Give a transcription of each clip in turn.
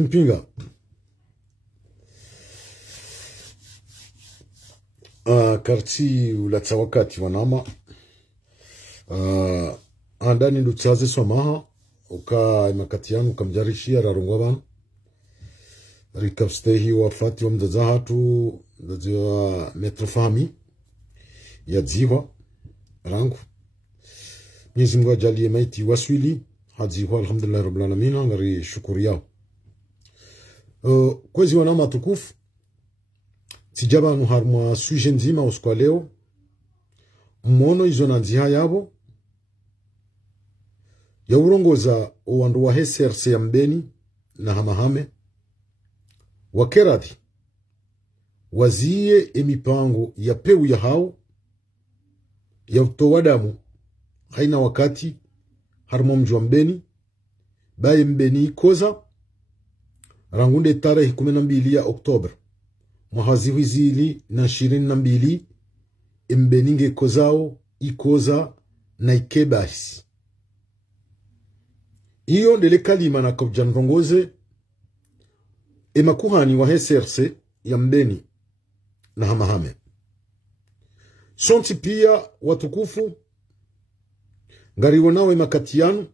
Mpinga karti ulatsa wakati wanama andani ndutsaze somaha uka makati yanu kamjarishia rarungwa bana rikabstehi wafati wa mzazahatu mzaziwa metrofami ya dziwa rangu Mwenyezi Mungu ajalie maiti waswili hadziwa alhamdulillah rabbil alamin ngari shukuri yao kwezi wanama tukufu tijaba nuharmwa suje nzima usiku leo mmono izo na nziha yabo ya urongoza uwandu wa SRC ya Mbeni na hamahame wakeradhi waziye emipango ya peu ya hao ya utowa damu haina wakati harmo mji wa Mbeni baye Mbeni koza rangunde tarehe 12 ya Oktober mwahazi wizili na 22 Mbeninge kozao ikoza na ikebasi iyo ndele kalima na kabjan rongoze emakuhani wa SRC ya Mbeni na hamahame sonti pia watukufu ngariwonawe makati yanu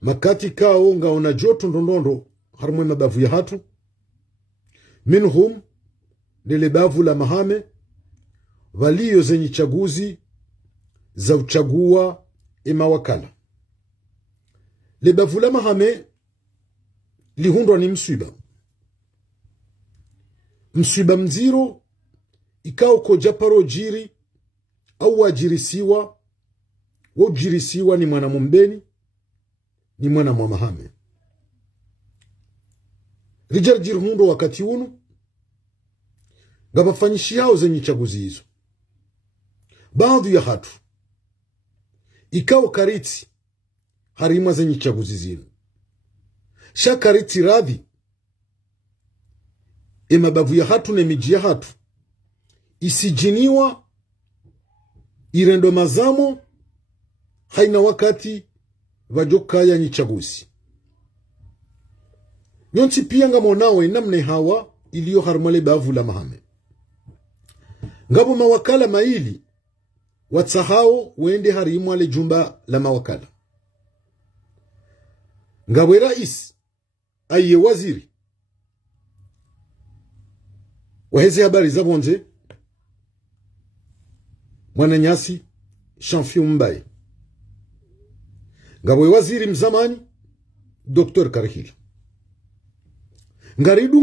makati kao ngaona joto ndondondo harumwe mabavu ya hatu minhum nile bavu la mahame walio zenye chaguzi za uchagua wakala le bavu la mahame lihundwa ni mswiba mziro ikao koja paro jiri au wajirisiwa ni mwana Mbeni ni mwana mwa mahame rijarjir hundo wakati unu gabafanyishi yao zenye chaguzi hizo baadhi ya hatu ikao kariti harima zenye chaguzi zinu shakariti radhi mabavu ya hatu na miji ya hatu isijiniwa irendo mazamo haina wakati vajokaya ni chaguzi nyonsi pia ngamonawe namne hawa iliyo harmale bavu la mahame ngabo mawakala maili watsahao wende harimu ale jumba la mawakala ngawe rais aiye waziri waheze habari za bonze Mwananyasi Shamfiu Mbaye ngawe waziri mzamani Dr. Karihila ngaridu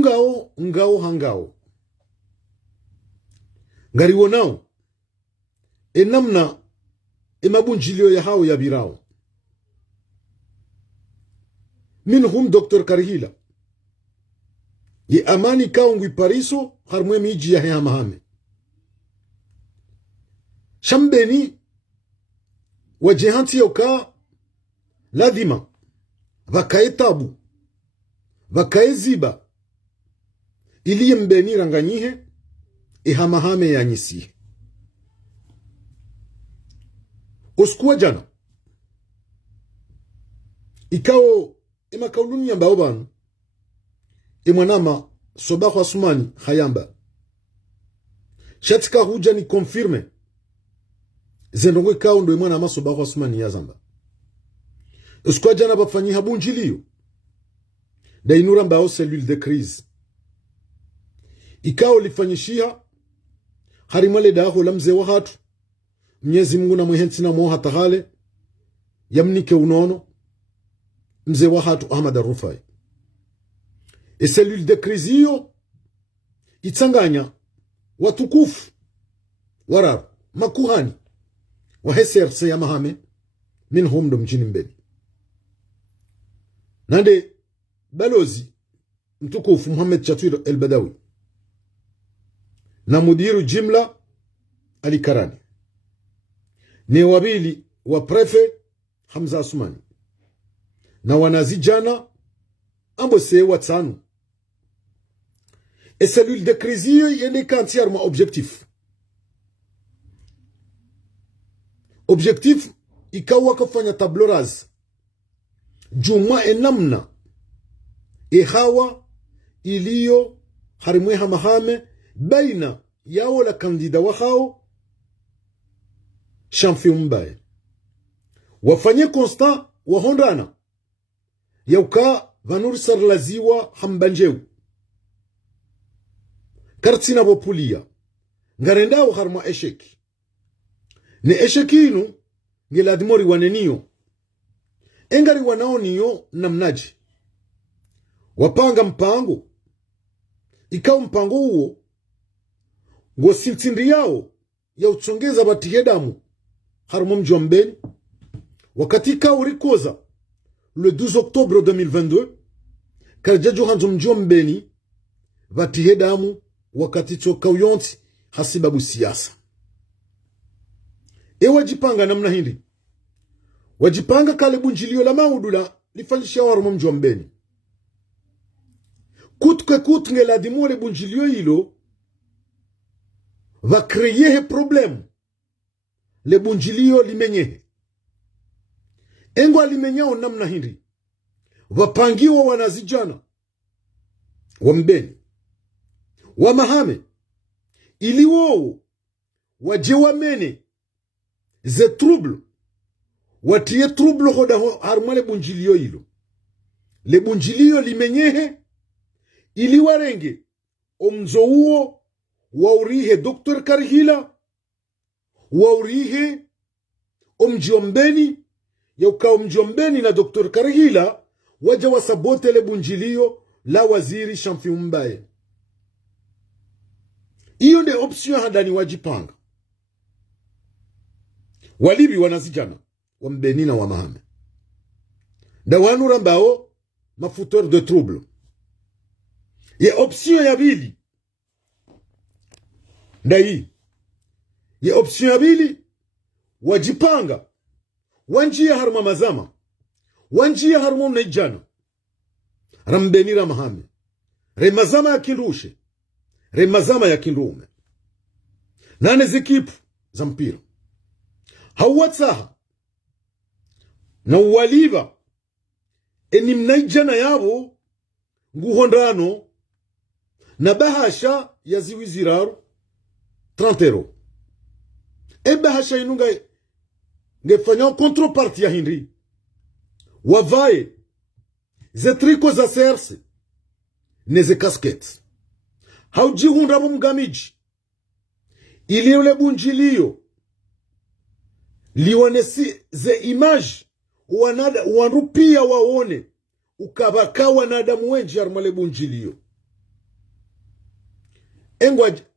ngao hangao ngariwonao enamna emabunjilio ya hao ya birao minhum Dr. Karihila ye amani kaungwi pariso harmwe miji ya hamahame shambeni wajehanti yoka ladhima vakae tabu vakae ziba iliye Mbeni ranganyihe hamahame ya nyisihe oskuwa jana ikao emakaulunya mbaobanu mwanama Sobahu Asumani hayamba shatika huja ni confirme zendongwe kao ndo mwanama Sobahu Asumani ya zamba oskuwa jana bafanyi habunjiliyo da inura mbao cellule de crise ikao lifanyishia harimale daho la mzee wa hatu Mwenyezi Mungu na mwehensi na moha tahale yamnike unono mzee wa hatu Ahmad Arufai cellule de crise hiyo itanganya watukufu warabu makuhani wa SRC ya mahame minhum ndo mjini Mbeni nande balozi mtukufu Muhammad Chatur el-Badawi na mudiru jimla Alikarani ni wabili wa prefe Hamza Asumani na wanazijana ambose watanu cellule de crise yende kantiarma objectif ikawa kufanya tableau rase juma enamna hawa iliyo harimweha mahame baina yao la kandida wa hao Shamfi Mbaye wafanye constat wahondana yauka vanuri sarlaziwa hambanjeu kartina bopulia ngarendao harma esheki ne esheki inu ngeladimori waneniyo engari wanaoniyo namnaji wapanga mpango ikao mpango huo ngosintindi yao ya uchongeza batihedamu harma mji wa Mbeni wakati kao rikoza le 12 octobre 2022 karjajo hanzo mji wa Mbeni batihedamu wakati choka uyonti hasibabu siasa wajipanga namna hindi wajipanga kale bunjilio la maudula lifanyisha harma mji wa Mbeni kutke la dimole bunjilio hilo va créer problème le bunjilio limenyehe engwa limenyao namna hindi wapangiwa wanazijana wa Mbeni wa mahame ili wao waje wamene ze trouble watie trouble hoda harma le bunjilio hilo le bunjilio limenyehe ili warenge omzo huo waurihe Dr. Karihila waurihe omjombeni yauka omjombeni na Dr. Karihila waja wasabote le bunjilio la waziri Shamfi Mbaye. Iyo nde option handani wajipanga walibi wanazijana wa Mbeni na wa mahame da wanura mbao mafuteur de trouble ye option ya bili ndai ye option ya bili wajipanga wanjia harma mazama wanjia harma unajana Rambeni ra mahame remazama ya kindushe remazama ya kindume nane zikipu za mpira hawatsaha na waliva eni mnaijana yabo nguhondano na bahasha ya ziwiziraru 30 euro bahasha inunga ngefanya contrepartie ya hindi wavae ze triko za serse neze casquettes haujihunda mgamiji ili ule bunjilio lionesi ze image wanada wanrupia waone ukabaka wanadamu wenji armale bunjilio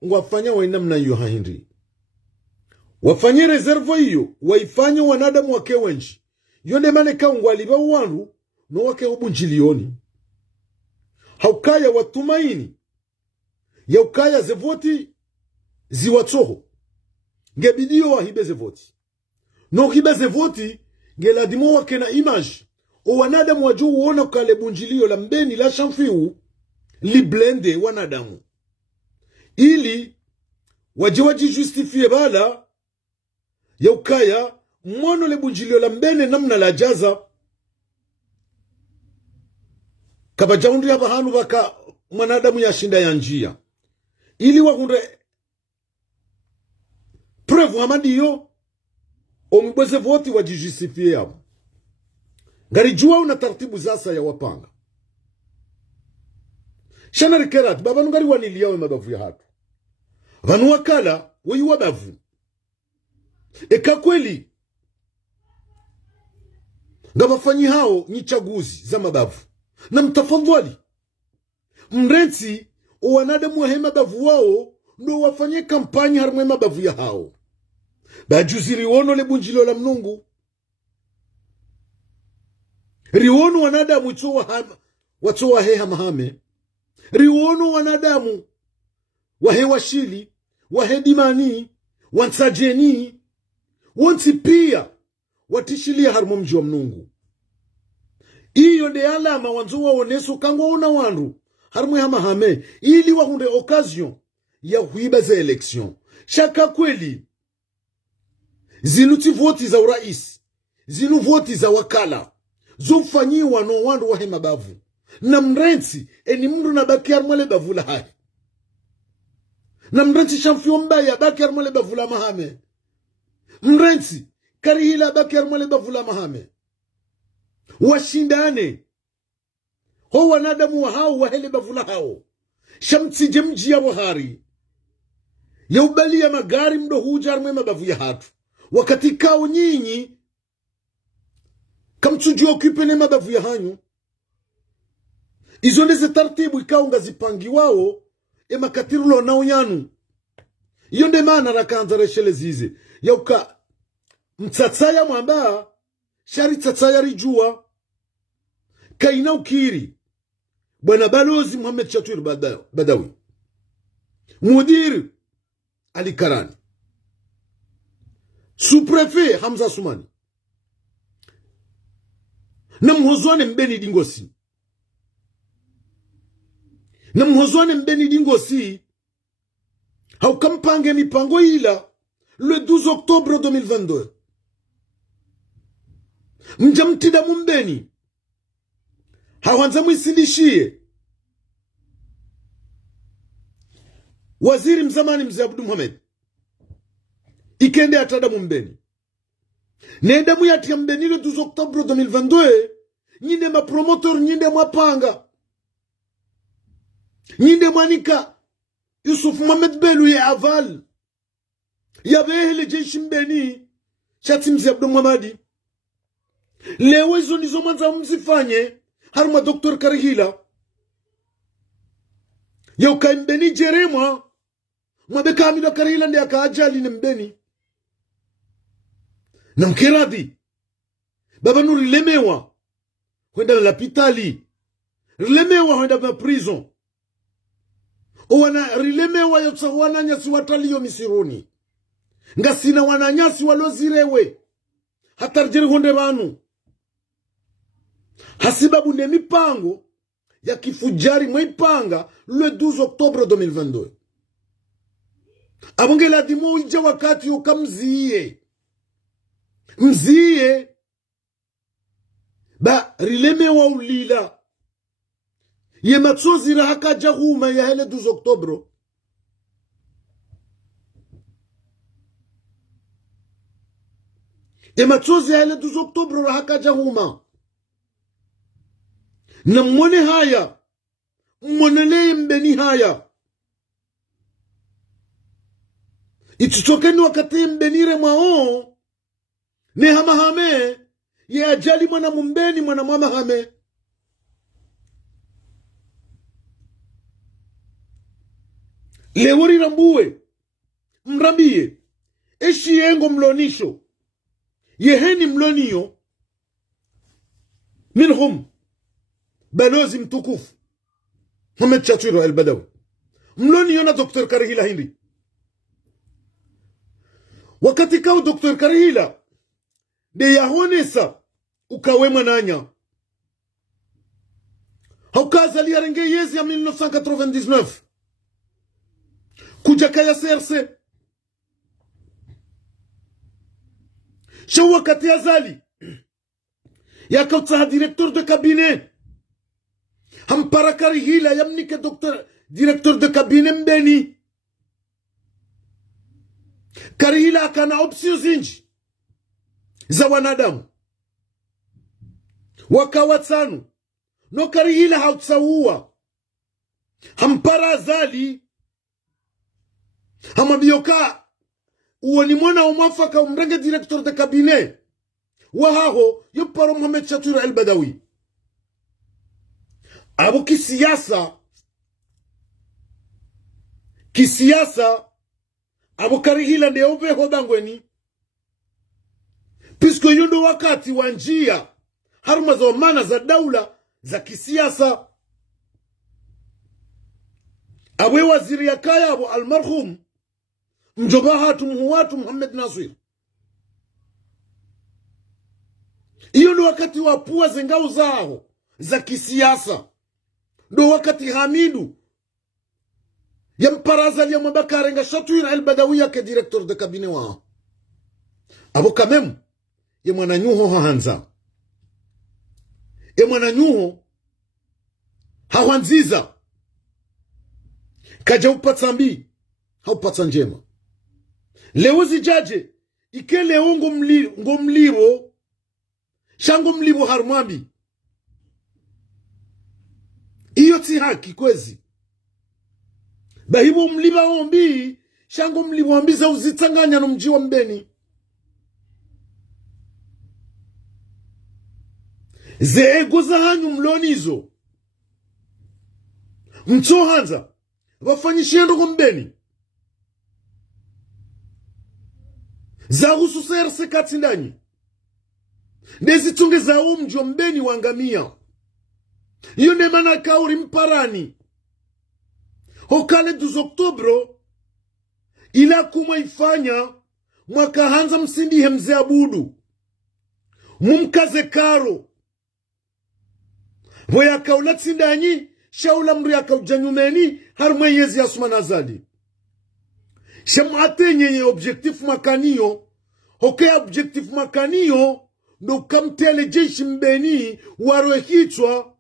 ngwafanya wainamna hiyo hahindi wafanye reservo hiyo waifanye wanadamu wake wenji yonde maneka ngwaliba wanru no wake ubunjilioni haukaya watumaini ya ukaya zevoti ziwatsoho ngebidio wahibe zevoti no hibe zevoti ngeladimo wake na image o wanadamu wajuu uona kale bunjilio la Mbeni la Shamfiu li blende wanadamu ili waji justifie bala ya ukaya mwono le bunjilio la Mbeni namna la jaza kabajaundi hapa hanu waka mwanadamu ya shinda ya njia ili wakunde preuve hamadiyo omibweze voti wajijustifie yabo ngarijua una taratibu zasa ya wapanga shana rikerat baba nungari waniliyawe mabavu ya hatu vanu wakala weyu wabavu eka kweli ngabafanyi hao nyichaguzi za mabavu na mtafadhali mrenzi wanadamu wa hema bavu wao ndo wafanye kampanya harmwe mabavu ya hao bajuzi riwono le bunjilo la mnungu riwono wanadamu watoa heha mahame riwono wanadamu wahewa shili wahedimani wansajeni wansi pia watishilia harmo mji wa mnungu iyo de alama wanzo waoneso kangwa una wandu harmwe hamahame ili wahunde occasion ya huiba za election shaka kweli zinuti voti za urais zinu voti za wakala zofanyiwa no wandu wa hema bavu na mrensi eni mru na bakiar mwale bavula hai na mrensi shamfio mbaya bakiar mwale bavula mahame mrensi karihila bakiar mwale bavula mahame washindane ho wanadamu wa hao wahele bavula hao shamtsi jemji ya wahari ya ubali ya magari mdo hujar mwema bavu ya hatu wakati kao nyinyi kamchujua kipene mabavu ya hanyu izo ndeze tartibu ikao ngazipangi wao ema katirulo na unyanu iyo nde maana rakanza reshele zize yauka mtsatsaya mwamba shari tsatsaya rijua kaina ukiri bwana balozi Muhammad Chatwir Badawi mudiri Ali Karani sous-prefet Hamza Sumani na mhozwane mbeni dingosi haukampange mipango ila le 12 octobre 2022 mjamtida mumbeni hawanza mwisilishie waziri mzamani mzee Abdu Mohamed ikende atada mumbeni nenda muyati mbeni le 12 octobre 2022 nyinde ma promoteur nyinde mwapanga nyinde mwanika Yusuf Mohamed Belu ya aval ya behele jeshi mbeni shati mzee Abdu Mohamed lewe hizo nizo mwanza mzifanye haruma Dr. Karihila yau ka mbeni jerema mwabeka hamido Karihila ndi aka ajali ni mbeni na mkiradhi baba nuri lemewa huenda lapitali rilemewa huenda na prison wana rilemewa yotsa wananyasi wataliyo misiruni ngasina wananyasi walozirewe hatarjeri honde banu hasibabu ne mipango ya kifujari mwaipanga le 12 octobre 2022 abongela dimo ija wakati ukamziye mziye ba rileme wa ulila ye matsozi ra haka jahuma ya hele 12 octobre ye matsozi ya hele 12 octobre ra haka jahuma na mwone haya mwanele mbeni haya ituchokeni wakati mbenire mwao ne hamahame ye ajali mwana mumbeni mwana mwamahame lewori rambuwe mrambie eshi yengo mlonisho yeheni mloniyo minhum balozi mtukufu Muhammad Chatwir al-Badawi mloniyo na Dr. Karihila hindi wakati kao Dr. Karihila de yahonesa ukawema nanya haukazali arenge yezi ya 1999 kujakaya CRC shau wakati azali yakautsaha directeur de cabinet hampara Karihila yamnike directeur de cabinet mbeni Karihila akana option zinji za wanadamu wakawatsanu no Karihila hautsaua hampara azali hamabioka uoni mwana umafaka umrenge directeur de cabinet wahaho yuparo Muhammad Chatwir al-Badawi abu kisiasa abu Karihila nde uveho bangweni pisko yundo wakati wa njia haruma za omana za daula za kisiasa awe waziri ya kaya abu almarhum mjobahatu muhuwatu Muhammad Nasir iyo ndo wakati wa pua zengau zao za kisiasa ndo wakati Hamidu ya mparazali ya Mabakare nga Chatwir al-Badawi yake directeur de cabinet wao abo kamemu ye mwana nyuho hanza ye mwana nyuho hawanziza kaja upata mbi haupata njema leo zijaje ike leo ngomliwo shango mliwo harumambi iyo ti haki kwezi bahibo mliba ombi shango mliwo ombi za uzitanganya no mji wa mbeni ze ego za hanyu mlonizo mchohanza wafanyishendo kwa mbeni za hususerse katindanyi nezi tunge za mji wa mbeni wangamia iyo nemana kauri mparani hokale 12 Oktobro ila kuma ifanya mwaka hanza msindi hemze abudu mumkaze karo boya kaula tsindanyi shaula mri akaujanyumeni harumwe yezi asumana zadi shamate nye objectif makaniyo hoke objectif makaniyo ndo kamtele jeshi mbeni waro hichwa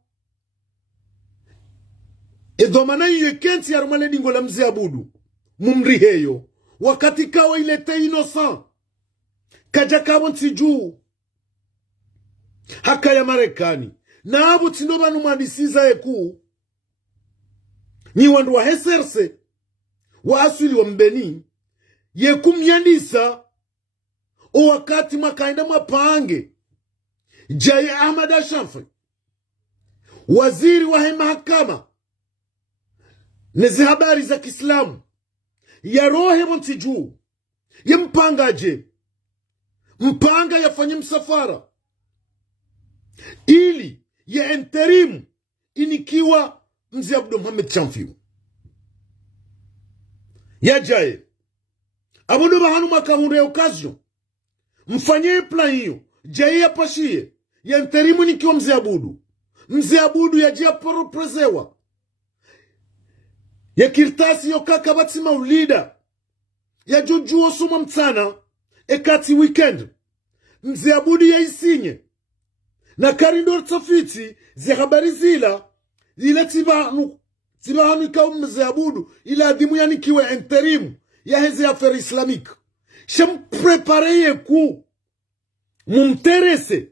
edomana yiye kenti harumwe dingo la mze abudu mumri heyo wakati kawa ilete innocent kaja kabo ntijuu haka ya Marekani na abu tindobanu madisiza eku ni wandu wa heserse wa asuli wa mbeni yeku myanisa o wakati makaenda mapange Jaye Ahmad Ashafi waziri wa mahakama nezi habari za Kiislamu ya rohe montiju ya mpangaje mpanga yafanye msafara ili ya interim inikiwa mzee Abdul Mohamed Chamfiu ya jaye abudu bahanu makahunde occasion mfanye plan hiyo jaye ya pashie ya interim inikiwa mzee Abudu ya jia prezewa ya kirtasi yo kaka batima ulida ya juju osuma mtana ekati weekend mzee Abudu ya isinye na karindor tafiti zi habari zila ila tibahanu ikaw mzee Abudu ila adimu yani kiwe interim ya heze affaire islamique shem prepareye ku mumterese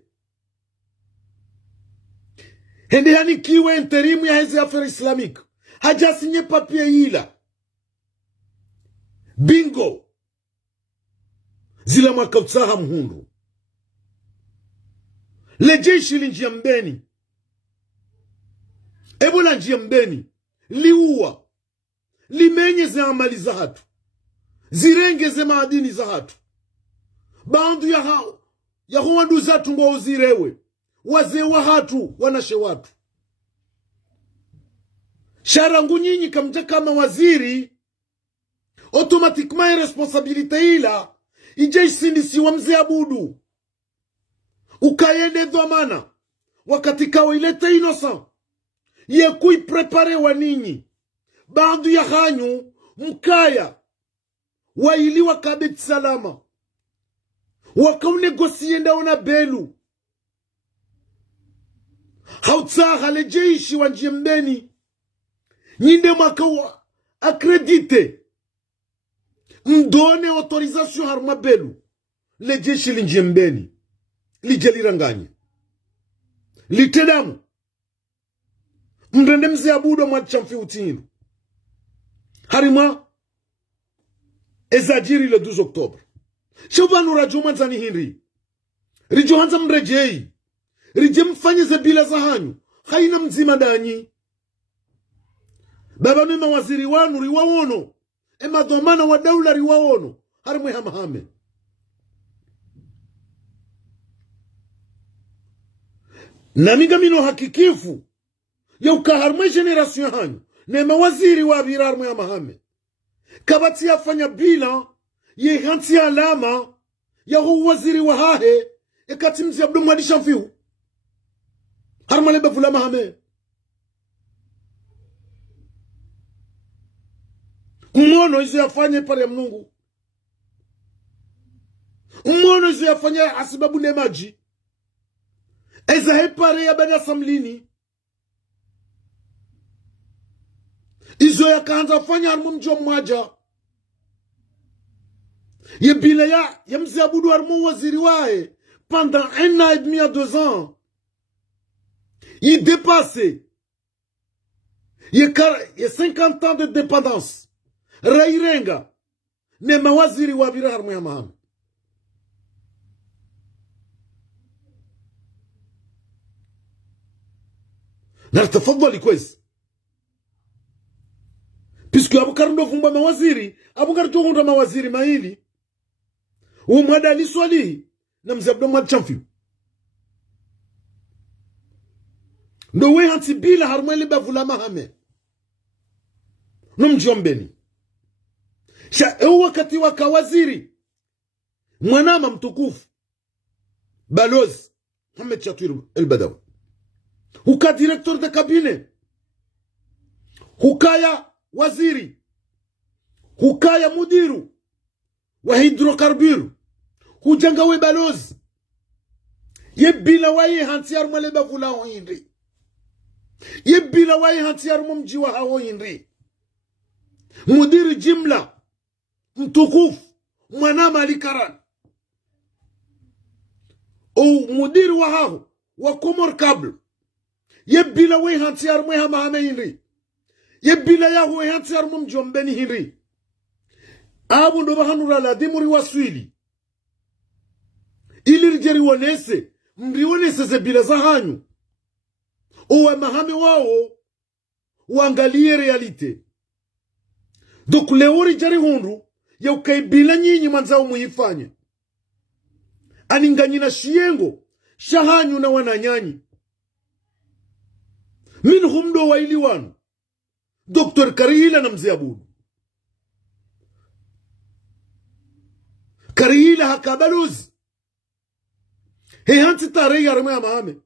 hende yani kiwe interim ya heze affaire islamique haja sinye papier ila bingo zila makabtsaha mhundu lejeshi linjia mbeni ebola njia mbeni liuwa limenyeze amali za hatu zirengeze maadini za hatu bandu ya huwandu zatu ngo uzirewe wazee wa hatu wanashe watu sharangu nyinyi kamja kama waziri automatiquement responsabilite ila ije isindisi wa mzee Abudu ukayende dhamana wakati kawa ilete innocent ye kui prepare wa ninyi bandu ya hanyu mkaya waili wakabet salama wakaunegosie ndaona belu hautsaha lejeishi wa njembeni nyinde makawa akredite mdone autorisation haruma belu lejeishi linjembeni lijeliranganye litedamu mrende mzee Abudu mwa Chamfiu utinu harima ezajiri le 12 Oktobre shobanu rajuma zani hinri rijohanza mrejei rije mfanyize bila za hanyu haina mzima danyi baba nima waziri wanu riwawono ema dhamana wa daula riwawono harimwe hamahame na migamino hakikifu ya ukaharmwe generation hanyu nema waziri wa birarmwe hamahame kabati yafanya bila ye hanti alama ya hu waziri wa hahe ekati mzi Abdul Mohamed Chamfiu harmale bafula mahame mmono izo yafanye pare ya Mungu mmono izo yafanye asibabu nemaji eza hepare ya bana samlini izo yakaanza fanya harmu mjo mwaja ye bila ya mzee Abudu harmu waziri wae pendant 1 an et demi à 2 ans il dépassé ye 50 ans de dépendance rairenga ne mawaziri wa bira harmu ya mahame na tafadhali kwezi puisque Abukar ndo fumba mawaziri Abukar tokonda mawaziri maili umwada aliswali na mzee Abdullah Chamfi ndo we hanti bila harmele bavula mahame no mjombeni sha wakati waka waziri mwanama mtukufu balozi Mohamed Chatwir el-Badawi huka directeur de cabinet hukaya waziri hukaya mudiru wa hidrokarburu hujanga we balozi yebila waye hantiyar maleba vula ho indri yebila waye hantiyar mumjiwa hawo indri mudiru jimla mtukufu mwanama alikaran o mudiru wa haho wa Komor Cable yebila waye hantiyar mwe hama hame indri yebila ya huwe hantiyar mumjombeni indri abu ndo bahanura la dimuri waswili ili rijeri wonese mrionese ze bila za hanyu uwe mahame wao uangalie realite donc leo rijeri hundu ya ukaibila nyinyi manzao muhifanye aninganyina shiengo shahanyu na wananyanyi minhum ndo waili wanu Dr. Karihila na mzee Abudu Karihila hakabaluzi he hanti tarehe yarmu ya mahame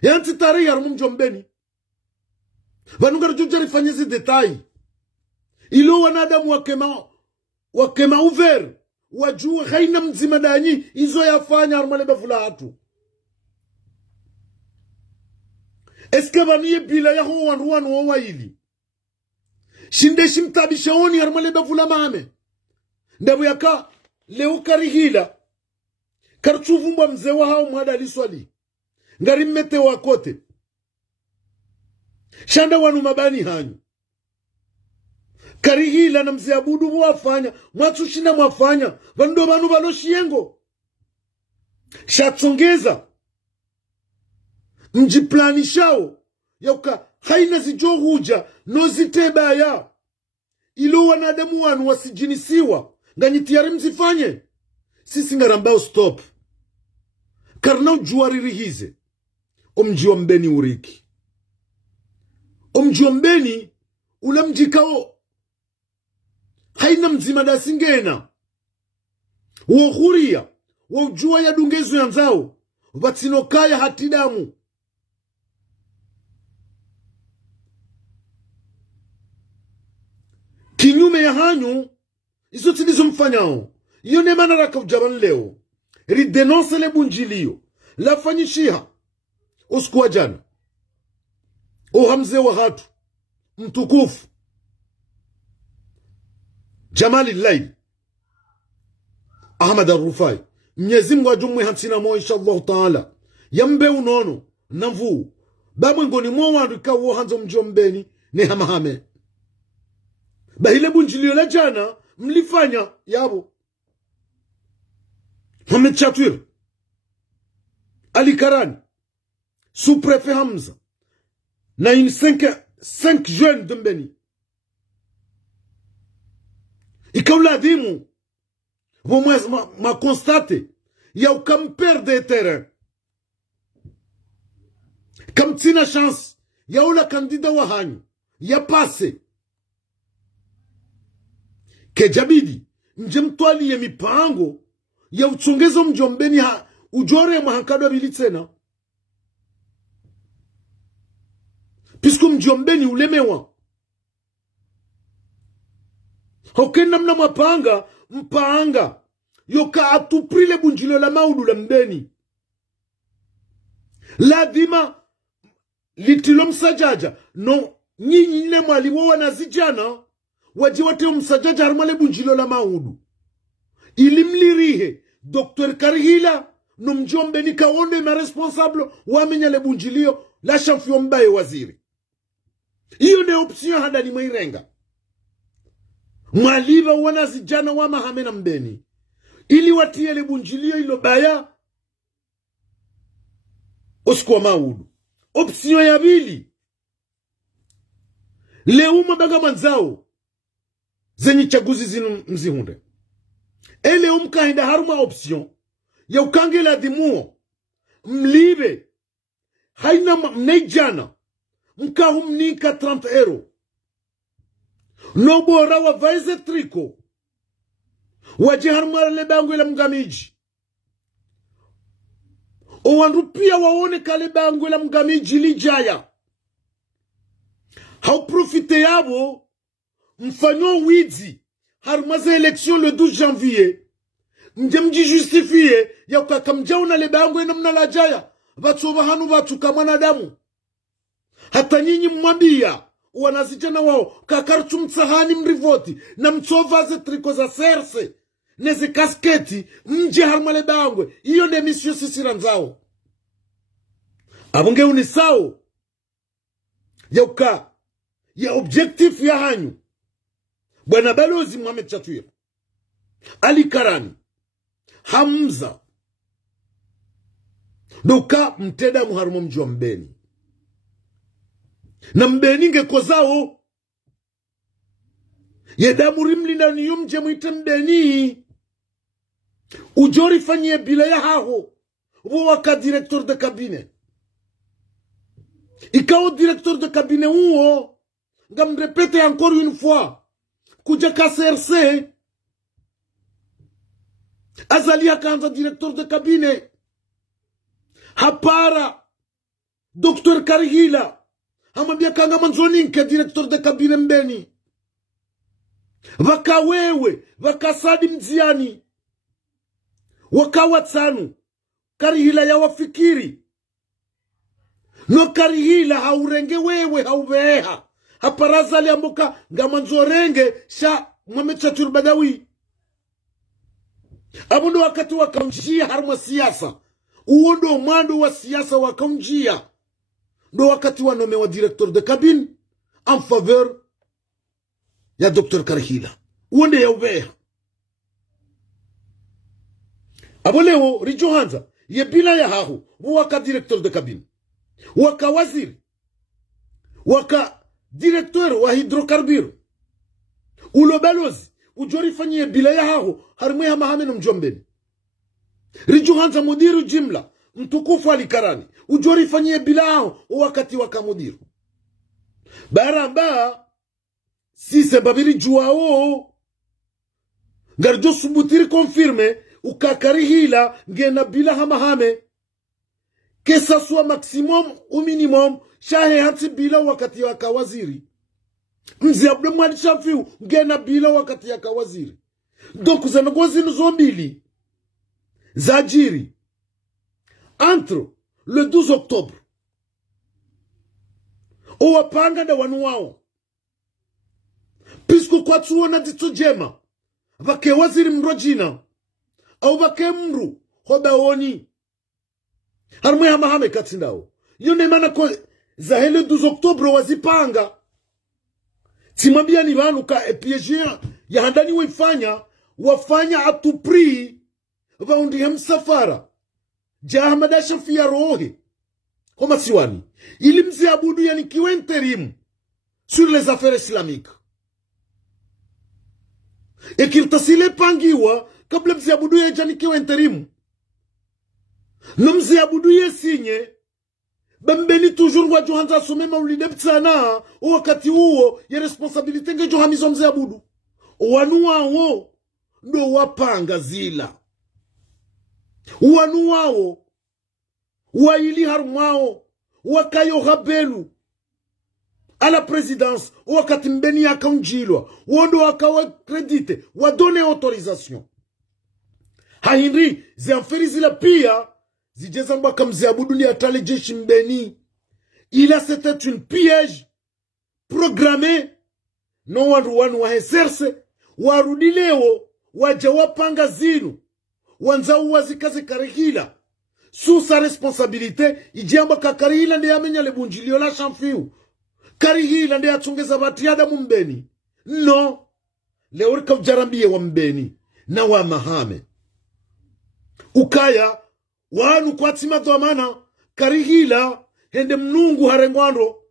he hanti tarehe yarmu mjombeni vanunga rujujari fanyezi detai ilo wanadamu wakema uver wajue khaina mzima danyi izo yafanya armale bafula hatu eske vaniye bila ya huwa wanruwan waili shinde shimtabisha honi armale bafula mahame ndabu yaka leo Karihila karchuvumbwa mzee wa hao mwada aliswali ngari mmete wakote shanda wanu mabani hanyu Karihila na mzee Abudu mwafanya mwatsushina mwafanya vando banu baloshiengo shatsongeza mjiplanishao yauka haina zijohuja noziteba ya ilo wanadamu wanu wasijinisiwa nganyitiari mzifanye sisi ngarambao stop karna ujuariri hize omjiwa mbeni uriki omjiwa mbeni ula mjikao haina mzima dasingena uohuria waujua ya dungezo ya nzao vatsinokaya hatidamu kinyume ya hanyu iso tilizo mfanyao iyo nemana raka ujaban leo ridenonse le bunjilio la fanyishiha uskuwa jana o hamze wa hatu mtukufu Jamali Laili Ahmad Al-Rufai Mwenyezi Mungu ajumwe hansina mo inshallah taala yambe unono namvu bamwe ngoni mo wanduka wo hanzo mjombeni ne hamahame bahile bunjilio la jana mlifanya yabo Mohamed Chatwir Ali Karani sous-préfet Hamza na une 5 jeunes de Mbeni ikaula dimu ma constate ya ukam perde terrain kam tina chance ya ula kandida wa hanyu ya pase kejabidi mjemtwali ya mipango ya uchongezo mjombeni ujore mahankado bili tena pisku mjombeni ulemewa hokenda mna mpanga yoka atuprile bunjilo la maudu la mbeni ladima litilo msajaja no nyinyi ile mwali wao na zijana waje wate umsajaja harmale bunjilo la maudu ilimlirihe Dr. Karihila no mjombe ni kaone ma responsable wamenya le bunjilio la champion mbaye waziri. Hiyo ndio option hada ni mwirenga. Mwaliva wana zijana wa mahamena mbeni ili watie le bunjilio ilo baya osikuwa maudu. Option ya pili, leo mabaga manzao zenye chaguzi zinu mzihunde ele umkahinda haruma option ya ukangela dimuo mlibe haina mnejana mkahumnika 30 euro nobora wa vaize triko waje haruma lebangu ila mgamiji owanrupia waone kale bangu ila mgamiji lijaya hau profite yabo mfanyo wizi harumaze election le 12 janvier mjemji justifie ya ukakamjauna le bangu ina mnala jaya vatuwa hanu vatu kama nadamu hata nyinyi mwambia wanazijana wao kakartu mtsahani mrivoti na mchovaze triko za serse neze kasketi mje harumale bangwe iyo nde misio sisira nzao abunge unisao ya objectif ya hanyu bwana balozi Mohamed Chatwir Ali Karani Hamza doka mteda muharumo mjua mbeni na mbeni ngeko zao yedamu rimlinda ni yumje mwite mbeni ujori fanyie bila ya haho waka directeur de cabinet ikao directeur de cabinet uo ngam repete encore une fois kuja ka CRC azali akanza directeur de cabinet hapara Dr. Karihila hamabia kanga manzoninke directeur de cabinet mbeni waka wewe waka Sadi Mziani waka watsanu Karihila ya wafikiri no Karihila haurenge wewe haubeha haparaza liamboka ngamanzorenge sha Mohamed Chatwir Badawi abundo wakati wakamjia harma siasa uondo mando wa siasa wakamjia ndo wakati wanome wa directeur de cabine en faveur ya Dr. Karihila uonde ya ubeha aboleo rijohanza ye bila ya hahu waka directeur de cabine waka waziri waka directeur wa hydrocarbure ulo balozi ujori fanyie bila ya hahu harimwe hama hameno mjombeni rijohanza mudiru jimla mtukufu Ali Karani ujori fanyie bila hahu wakati waka mudiru baramba si babiri juao ngarjo subutiri confirme ukakarihila ngena bila hamahame que ça soit maximum ou minimum shahe hati bila wakati waka waziri mzi abdo mwadi shafiu ngena bila wakati waka waziri donc zanagozi nuzombili zajiri entre le 12 octobre owapanga da wanu wao puisque kwa tuona dito jema vake waziri mrojina au vake mru hodaoni harumwe hamahame katindao yone mana ko zahele 12 octobre wazipanga timambia ni banu ka epiegea ya handani wafanya à tout prix vaundi hamsafara jahamada shafia rohi koma siwani ili mziabudu yani kiwenterimu sur les affaires islamiques ekirtasile pangiwa kabla mziabudu ya jani kiwenterimu no mziabudu ye sinye bambeni toujours wa johanza some maulide ptsana wakati huo ya responsabilite nge johamizo mziabudu wanu wao ndo wapanga zila wanu wao waili harumao wakayo gabelu à la présidence wakati mbeni yakaunjilwa wondo wakawa kredite wadone autorisation hainri ziamferi zila pia zijeza mbaka mziabudu ni atale jeshi mbeni ila c'était une piège programe no wanu waheserse warudi leo waja wapanga zinu wanzau wazikaze karihila susa responsabilite ijamba kakarihila ndi amenya lebunjilio la shamfiu karihila ndi atungeza batiada mumbeni no leo rikajarambie wa mbeni na wa mahame ukaya wanu kwa tima dhamana karihila hende mnungu harengwando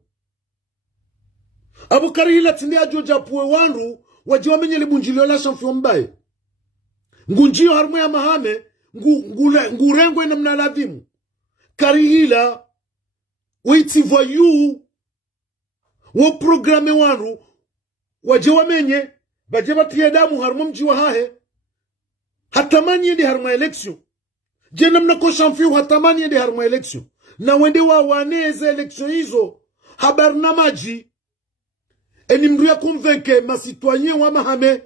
abu karihila tindi ajoja puwe wandu wajiwa menye libunjilio la shamfiu mbaye ngunjio harmu ya mahame ngurengwe na mnaladhimu karihila waitiwa yu wa programe wandu wajiwa menye bajiwa tiyedamu harmu mjiwa hahe hatamani yedi harmu eleksyon jena mnako shamfiu hatamani yedi harmu eleksyon na wende wa waneze eleksyon hizo habarna maji eni mruya konvenke masitwanyen wa mahame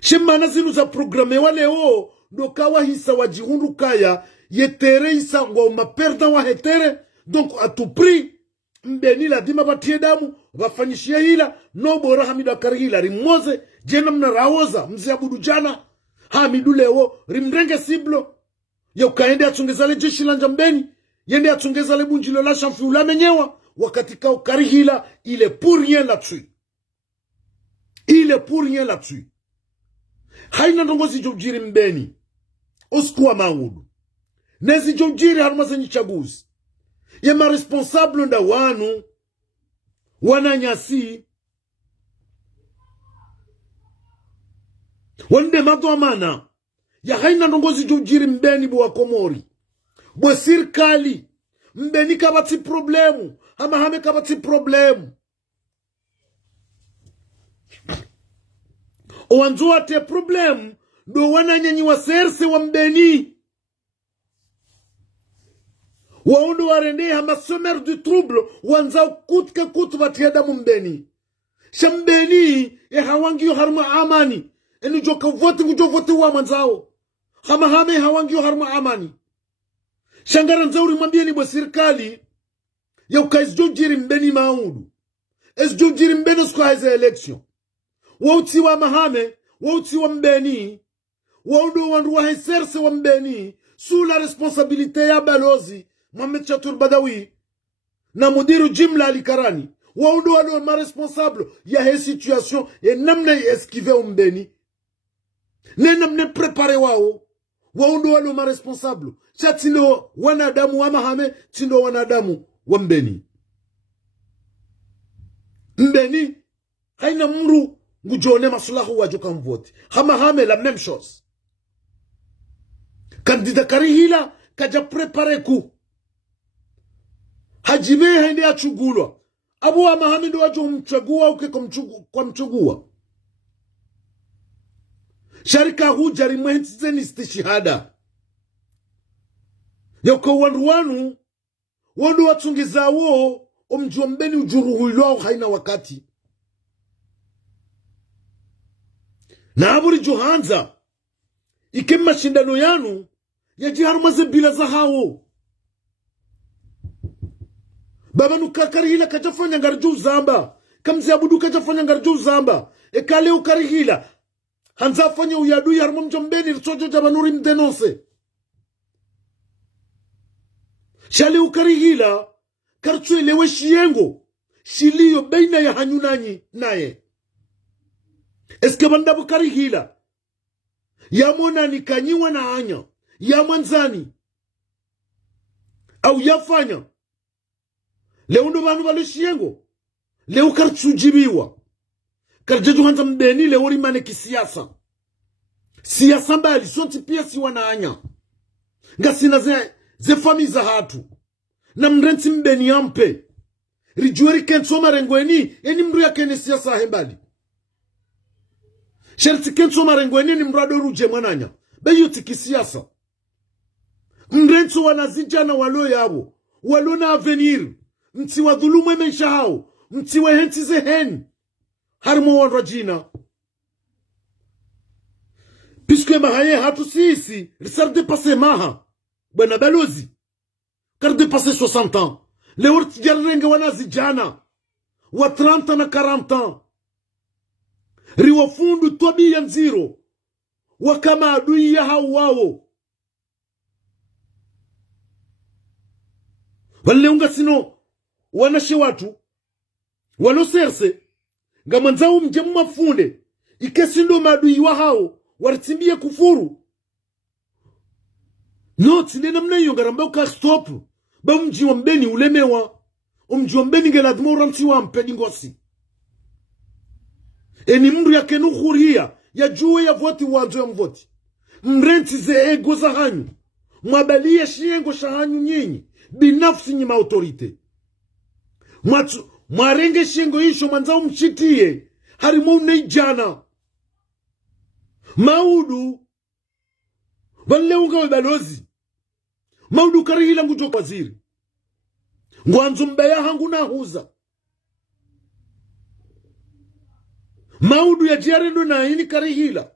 shemana zinu za programe wa leo dokawa hisa wajihundu kaya yetere hisa wa maperda wa hetere donc a tout prix mbeni la dima batie damu wafanyishia hila no bora hamidu akarihila rimoze jena mna raoza mzi abudu jana hamidu leo rimrenge siblo ya ukaende atungezale jeshi la njambeni yende atungezale bunjilo la shamfiu la menyewa wakati ka ukarihila il est pour rien là-dessus haina ndongozi jojiri mbeni oskuwa maudu nezi jojiri haruma zenye chaguzi ya maresponsable nda wanu wananyasi wande madhamana ya haina ndongozi jojiri mbeni buwa komori buwa sirkali mbeni kabati problemu hama hame kabati problemu owanzua te problemu do wananyanyi wa serse wa mbeni waundu warende hama sommer du trouble wanzao kutke kutu batiada mbeni shambeni hawangiyo harma amani eni joka vote wa manzao hama hame hawangiyo harma amani shangara nzauri mwambieni bwa sirkali ya ukaizjojiri mbeni maudu ezjojiri mbeni skwa heze eleksyon wauti wa mahame wauti wa mbeni waudu wandu wa heserse wa mbeni sous la responsabilité ya balozi Mohamed Chatur Badawi na mudiru jimla alikarani waudu wadu ma responsable ya he situation e namna eskive umbeni ne namna prepare wao waudu wadu ma responsable chatino wanadamu wa mahame tindo wanadamu wa mbeni haina mru ngujone masulahu wajuka mvote hama hame la même chose kandida karihila kaja prepare ku hajime hende achugulwa abu wa mahame ndo waju mchagua uke kwa mchugua sharika hujari mwenzi istishihada yoko wandu watungiza wo omjua mbeni ujuruhu ilo haina wakati na aburi johanza ikem mashindano yanu yaji harumaze bila za hao baba nukakarihila kajafanya ngarju zamba kamzi abudu kajafanya ngarju zamba ekale ukarihila hanza fanya uyadu ya harumam jombeni risojo jabanuri mdenose shali ukarihila karchu elewe shiengo shiliyo baina ya hanyunanyi naye eske bandabu karihila yamona nikanyiwa na anya ya manzani au yafanya leo ndo banu balo shiengo leo karchu jibiwa karjeju hanza mbeni leo rimane kisiasa siasa mbali sonti pia si wanaanya ngasina ze famiza hatu na mrenti mbeni yampe rijueri kensoma rengweni eni mru ya kene siasa hembali sherti kensoma rengweni ni mrado ruje mwananya beyo tiki siasa mrenti wanazijana walo yabo walo na avenir mti wa dhulumu emensha hao mti wa henti ze heni harmo wa rajina puisque mahaye hatu sisi risar depase maha bwana balozi car dépasser 60 ans leo tijarenge wanazijana wa 30 na 40 riwafundu tabia nziro wakama adui ya hawao waleunga sino wanashe watu waloserse ngamanzao mjemu mafunde ikesindo madui wa hao waritimbie kufuru noti nena mna hiyo ngaramba uka stop ba mji wa mbeni ulemewa umji wa mbeni ngeladimo uramsi wa mpedi ngosi eni mru ya kenu khuria ya juwe ya voti wanzo ya mvoti mrenti ze ego za hanyu mwabalie shiengo shahanyu nyinyi binafsi nyima autorite mwarenge shiengo isho manzao mchitie harimo unejana maudu waleunga webalozi maudu karihila ngujo waziri ngwanzo mbaya hangu na huza maudu ya jiarendo na hini karihila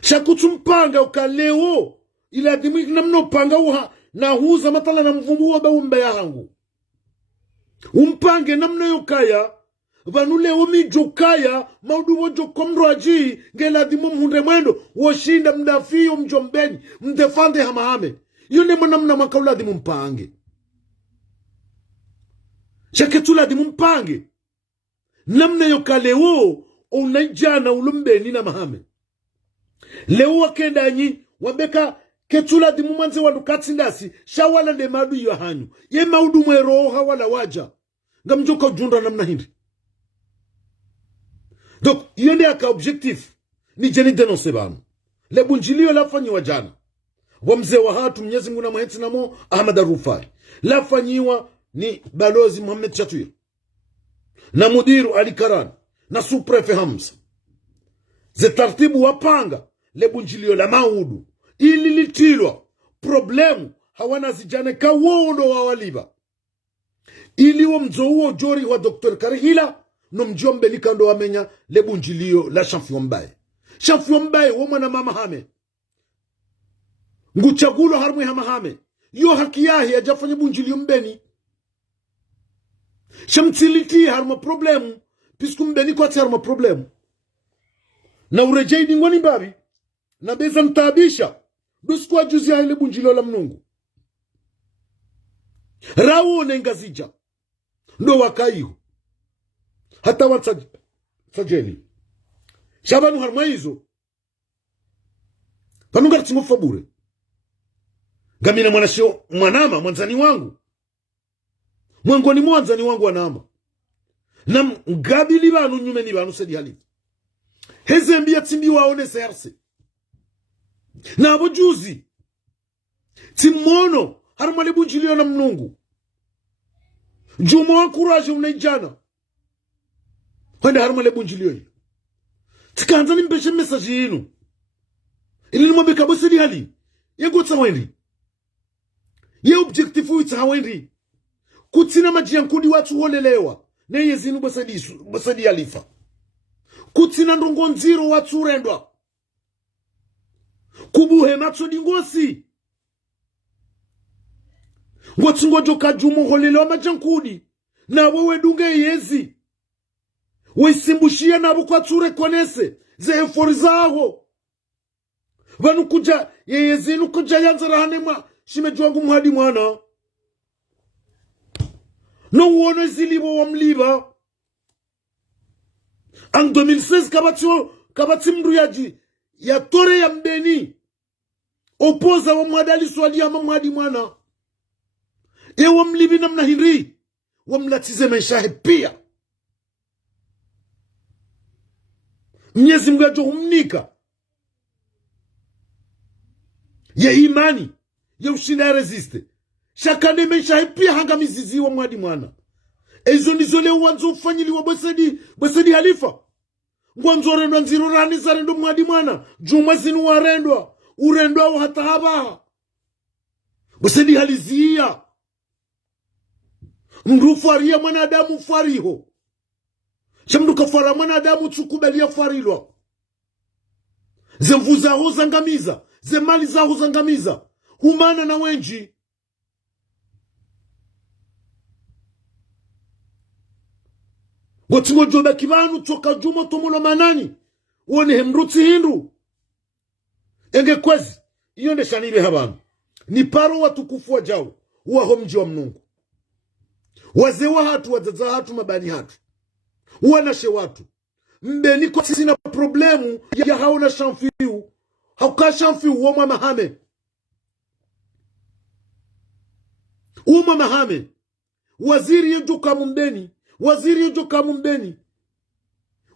shakutumpanga ukaleo ila adimi namno panga uha na huza matala na mvumu wa mbaya hangu umpange namno yokaya vanule omijokaya maudu wojo komroaji ngela dimo mhunde mwendo washinda mdafio mjombeni mdefande hamahame yone mwanamna makaula dimu mpange shaketula dimu mpange namna yokaleo unajana ulumbeni na mahame leo wakenda nyi wabeka ketula dimu manze wadukati ndasi shawala ne madu yohanyu ye maudu mweroha wala waja ngamjoka ujunda namna hindi. Donc, yone aka objectif ni jeni denonse banu le bunjilio la fanyiwa jana wa mzee wa hatu Mwenyezi Mungu na mahenzi namo Ahmad Rufai la fanyiwa ni balozi Mohamed Chatwir na mudiru Ali Karan na suprefe Hamza ze tartibu wapanga le bunjilio la maudu ili litilwa problemu hawana zijane kawondo wa waliba ili wa mzouo jori wa Dr. Karihila no mjombe likando wamenya le bunjilio la Champion Mbaye woma na mama hame nguchagulo harmwe hame yo haki yahi ajafanya bunjilio mbeni shamtiliti harma problemu pisku mbeni kwa harma problemu na urejei dingoni babi na beza mtabisha duskuwa juzi ya ile bunjilio la mnungu rawo nengazija ndo wakaihu hata watsajeli shabanu harma hizo panunga timofa bure gamina mwanashio mwanama mwanzani wangu mwangoni mwanzani wangu wanama na ngabili banu nyume ni banu sedi hali heze mbia timbi waone serse na abo juzi timono harma le bunjilio na mnungu jumo wa kuraje unajana handa harma le bunjilio yi tikanza ni mpeshe message yinu ili nimwambe kabisa di hali yego tsawendi ye objectifu itawendi kutina majiankudi watu holelewa na yezinu basadi alifa kutina ndongo nziro watu rendwa kubuhe macho dingosi ngotungo joka jumo holelewa majiankudi na wewe dunge yezi wesimbushia nabo kwa ture konese ze efori zaho vanu kuja yezinu kuja yanzara hanema shimejwangu muhadi mwana no uono zilibo wa mliba en 2016 kabati mru ya tore ya mbeni opoza wa mwadali swali ama muhadi mwana wa mlibi namna hiri wa mlatize maisha pia Mwenyezi Mungu ajohumnika ya imani ya ushinda resiste shakane mesha pia hanga mizizi wa mwadi mwana ezo nizo leo wanzo ufanyili wa basadi halifa ngwanzo rendwa nziru rani zarendo mwadi mwana juma zinu warendwa urendwa wa hata haba basadi halizia mrufaria mwanadamu fariho shamdu kafara mwanadamu tukubalia farilwa zemvu zaho zangamiza zemali zaho zangamiza humana na wenji gotingo joba kibanu toka jumo tomulo manani wone hemruti hindu enge kwezi iyo ndeshanire habanu ni paro watukufu wa jao uwa mji wa mnungu wazewa hatu wazaza hatu mabani hatu uwanashe watu mbeni kwa sina problemu ya hauna shamfiu hauka shamfiu uoma mahame waziri yejo kamu mbeni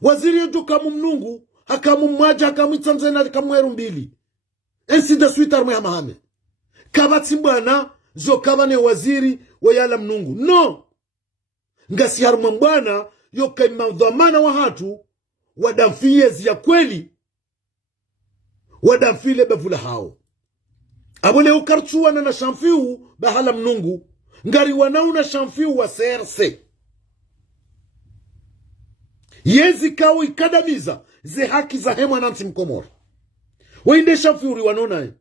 waziri yejo kamu mnungu hakamu mwaja hakamu itanzena hakamu eru mbili ensi de suite arme mahame kabati mbwana zo kabane waziri wa yala mnungu no ngasi haruma mbwana yoka imadhamana wa hatu wadamfiyezi ya kweli wadamfile bevula hao abone ukarchuwana na shamfiu bahala mnungu ngari wanauna shamfiu wa CRC yezi kawo ikadamiza ze haki za hemwa nanti mkomora wainde shamfiu riwanonaye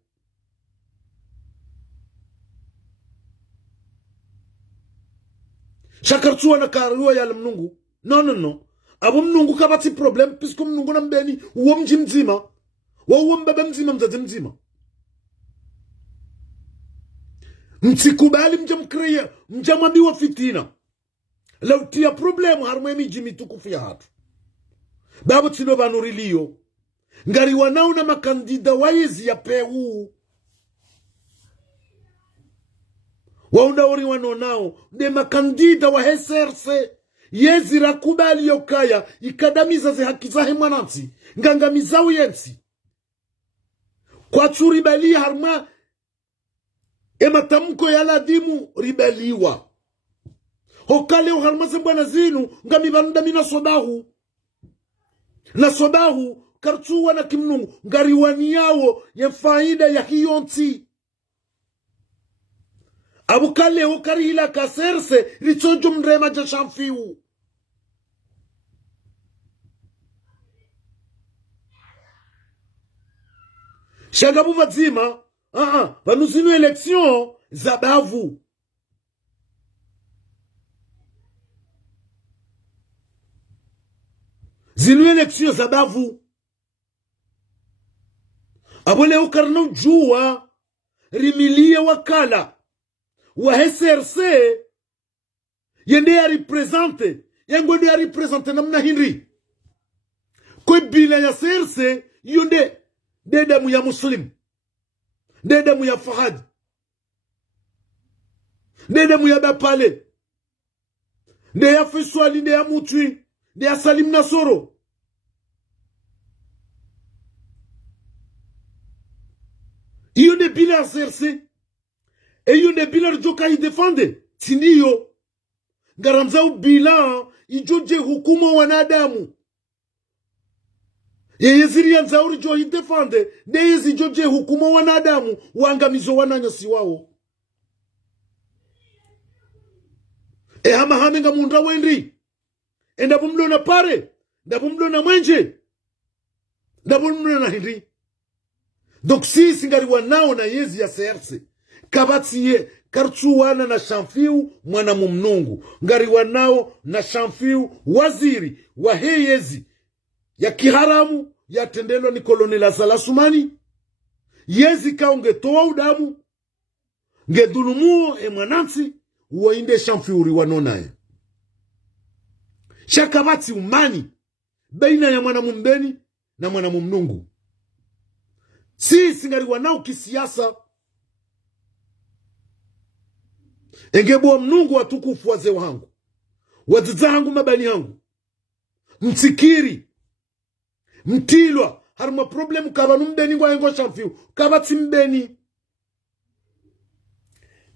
shakarchuwa na karuwa ya mnungu no abo mnungu kabati problem pisco mnungu na mbeni uwo mji mzima wa uwo mbaba mzima mzazi mzima mtikubali mjamkriya mjamambiwa fitina lautia problemu harumwe miji mitukufu ya hatu babo tino vanurilio ngari wanao na makandida waizi ya PU waundaori wanonao de makandida wa SRC yezi rakubali yokaya ikadamiza ze haki zahe mwanansi ngangamizawu yensi kwa tu ribali harma matamko ya ladimu ribaliwa hokale uharma zembwana zinu ngamibanunda mina sobahu kartuwa na kimnungu ngariwani yao ya faida ya hiyonti abukale ukari hila kaserse richojo mrema ja shamfiu shagabu vazima vanuzinu election zabavu zinu election zabavu abule ukarno jua rimilie wakala wa SRC yende ya represente yengwende ya represente namna hinri kwe bila ya SRC yonde dedemu ya muslim dedemu ya Fahad dedemu ya Bapale de ya Fiswali de ya Mutwi de ya Salim Nasoro yonde bila ya SRC yonde bila joka i defende tiniyo ngaramzau bila ijoje hukuma wanadamu yeziri ya nzauri jo i defende yezi joje hukuma wanadamu waangamizo wananyasi wao hama hamenga munda wendi ndabumlo na pare ndabumlo na mwenje ndabumlo na hindi donc si singari wanao na yezi ya CRC kabatiye karchuwana na shamfiu mwana mumnungu ngari wanao na shamfiu waziri wa heyezi ya kiharamu ya tendelo ni kolonela Salasumani yezi kaunge toa udamu nge dhulumu mwanansi uwainde shamfiuri wanonaye shakabati umani baina ya mwana mumbeni na mwana mumnungu si singari wanao kisiasa engebo mnungu watukufu waze wangu waziza hangu mabani hangu mtikiri mtilwa haruma problemu kabanu mbeni ngwa yengo shamfiu kabati mbeni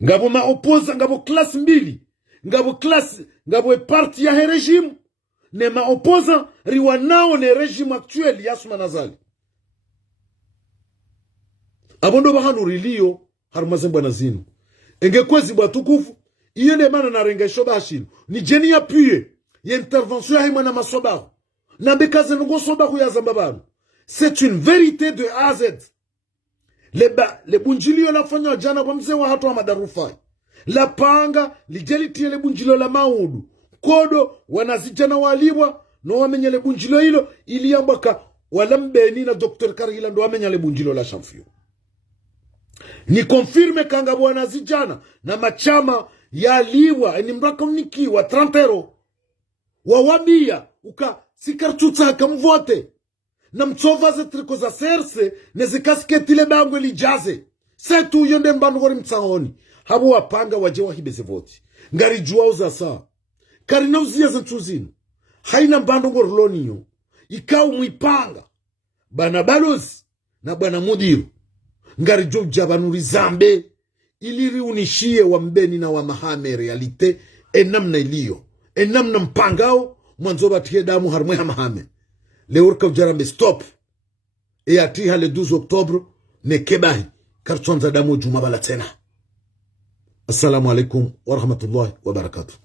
ngabo maopoza ngabo class mbili ngabo parti ya he regime ne maopoza riwanao ne regime actuel ya Suma Nazali abondo bahanu rilio haruma zemba na zinu engekwezi bwatukufu iyo ne mana na rengesho bashinu ni jeni ya puye ya intervention ya himana masobahu na bekaze nungo sobahu ya zambabanu. C'est une vérité de A à Z. Le bunjilio la fanya jana kwa mzee wa hatu wa Ahmad Rufai la panga lijelitie le bunjilio la maudu kodo wanazijana walibwa no wamenyele bunjilo hilo iliambaka walambeni na Dr. Karila ndo wamenyele bunjilo la shamfio. Ni konfirme kanga bwana zijana na machama ya liwa ni mraka uniki wa 30 wawambia uka sikartuta kamvote na mchova za triko za serse neze kasketile bango lijaze setu yonde mbanu gori mtsaoni habu wapanga waje wahibeze voti ngari juao za saa karina uzia za ntuzinu haina mbanu gori loniyo ikau muipanga bana balozi na bana mudiru ngari jo jabanuri zambe iliri unishie wa mbeni na wa mahame realite enamna iliyo enamna mpangao mwanzo batie damu harmwe mahame leurka ujarambe stop e atiha le 12 Oktobre ne kebahi kartonza damu jumabala tena. Assalamu alaikum wa rahmatullahi wa barakatuh.